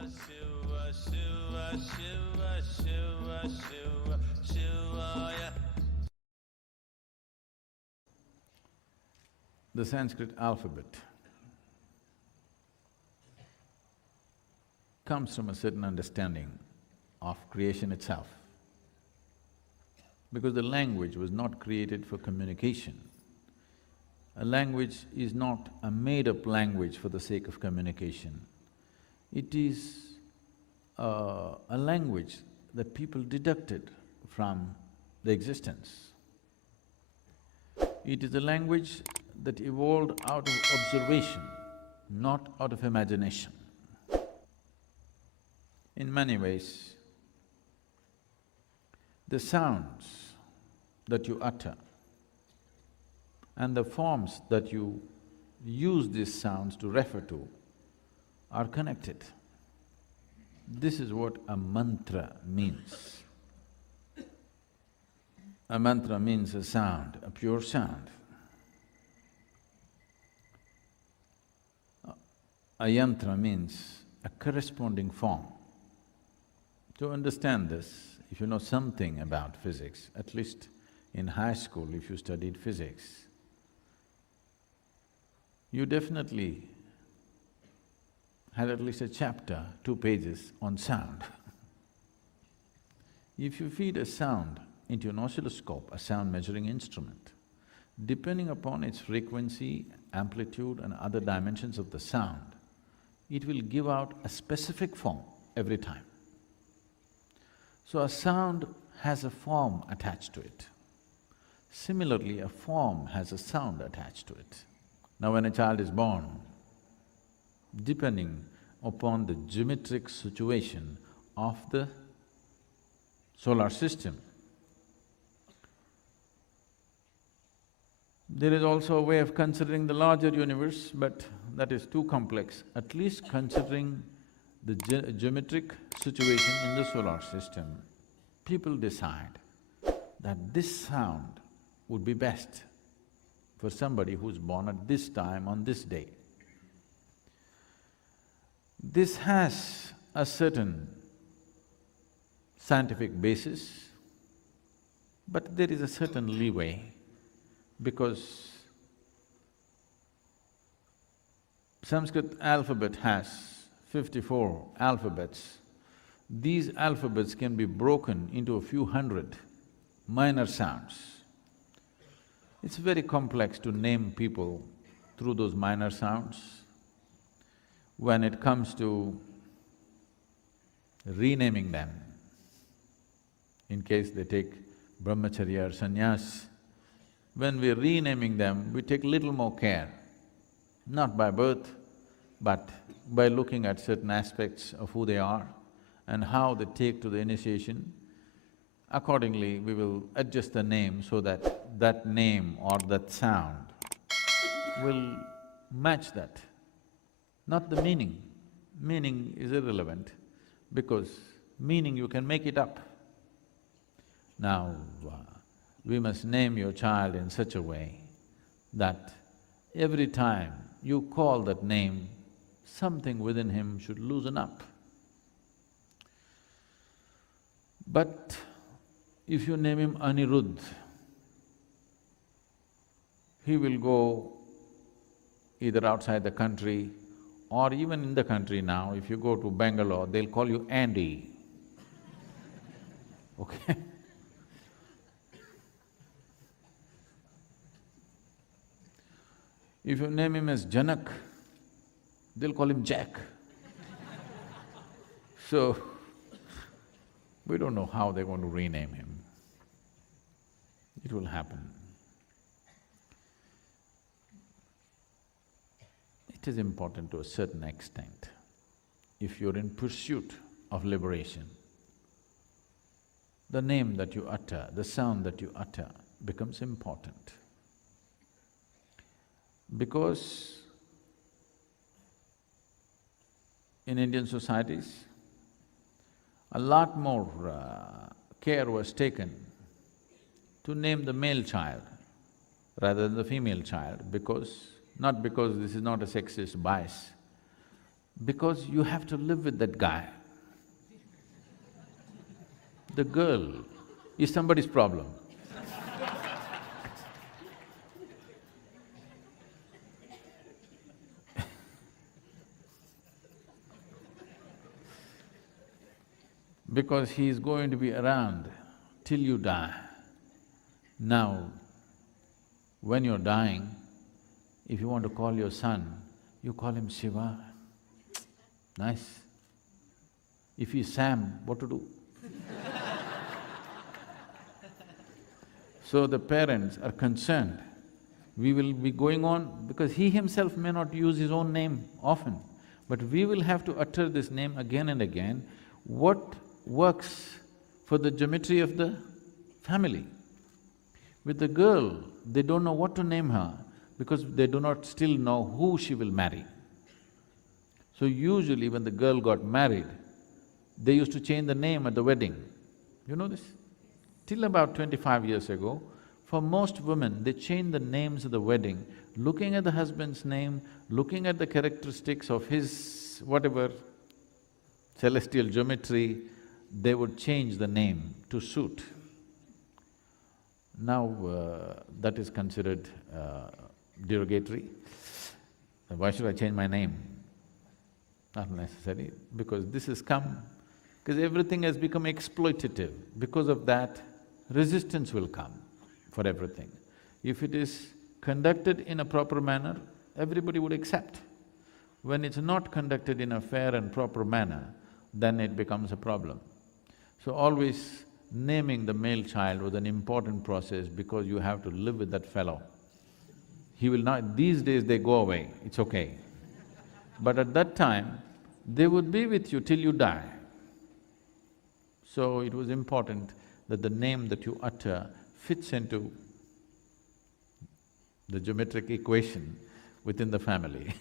Shiva, Shiva, Shiva, Shiva, Shiva, Shivaya. The Sanskrit alphabet comes from a certain understanding of creation itself. Because the language was not created for communication. A language is not a made-up language for the sake of communication. It is a language that people deducted from the existence. It is a language that evolved out of observation, not out of imagination. In many ways, the sounds that you utter and the forms that you use these sounds to refer to are connected. This is what a mantra means. A mantra means a sound, a pure sound. A yantra means a corresponding form. To understand this, if you know something about physics, at least in high school if you studied physics, you definitely had at least a chapter, 2 pages on sound. If you feed a sound into an oscilloscope, a sound measuring instrument, depending upon its frequency, amplitude and other dimensions of the sound, it will give out a specific form every time. So a sound has a form attached to it. Similarly, a form has a sound attached to it. Now when a child is born, depending upon the geometric situation of the solar system, there is also a way of considering the larger universe, but that is too complex. At least considering the geometric situation in the solar system, people decide that this sound would be best for somebody who's born at this time on this day. This has a certain scientific basis, but there is a certain leeway because Sanskrit alphabet has 54 alphabets. These alphabets can be broken into a few hundred minor sounds. It's very complex to name people through those minor sounds. When it comes to renaming them, in case they take brahmacharya or sannyas, when we're renaming them, we take little more care, not by birth, but by looking at certain aspects of who they are and how they take to the initiation. Accordingly, we will adjust the name so that that name or that sound will match that, not the meaning. Meaning is irrelevant because meaning you can make it up. Now, we must name your child in such a way that every time you call that name, something within him should loosen up. But if you name him Anirudh, he will go either outside the country or even in the country now, if you go to Bangalore, they'll call you Andy, okay? If you name him as Janak, they'll call him Jack. So, we don't know how they're going to rename him. It will happen. It is important to a certain extent. If you're in pursuit of liberation, the name that you utter, the sound that you utter becomes important. Because in Indian societies, a lot more care was taken to name the male child rather than the female child because… not because this is not a sexist bias, because you have to live with that guy. The girl is somebody's problem. Because he is going to be around till you die. Now, when you're dying, if you want to call your son, you call him Shiva. Nice. If he's Sam, what to do? So the parents are concerned. We will be going on, because he himself may not use his own name often, but we will have to utter this name again and again. What works for the geometry of the family? With the girl, they don't know what to name her because they do not still know who she will marry. So usually when the girl got married, they used to change the name at the wedding. You know this? Till about 25 years ago, for most women, they changed the names at the wedding, looking at the husband's name, looking at the characteristics of his whatever celestial geometry, they would change the name to suit. Now, that is considered derogatory. Why should I change my name? Not necessary, because this has come, because everything has become exploitative. Because of that, resistance will come for everything. If it is conducted in a proper manner, everybody would accept. When it's not conducted in a fair and proper manner, then it becomes a problem. So always naming the male child was an important process because you have to live with that fellow. He will not… these days they go away, it's okay. But at that time, they would be with you till you die. So it was important that the name that you utter fits into the geometric equation within the family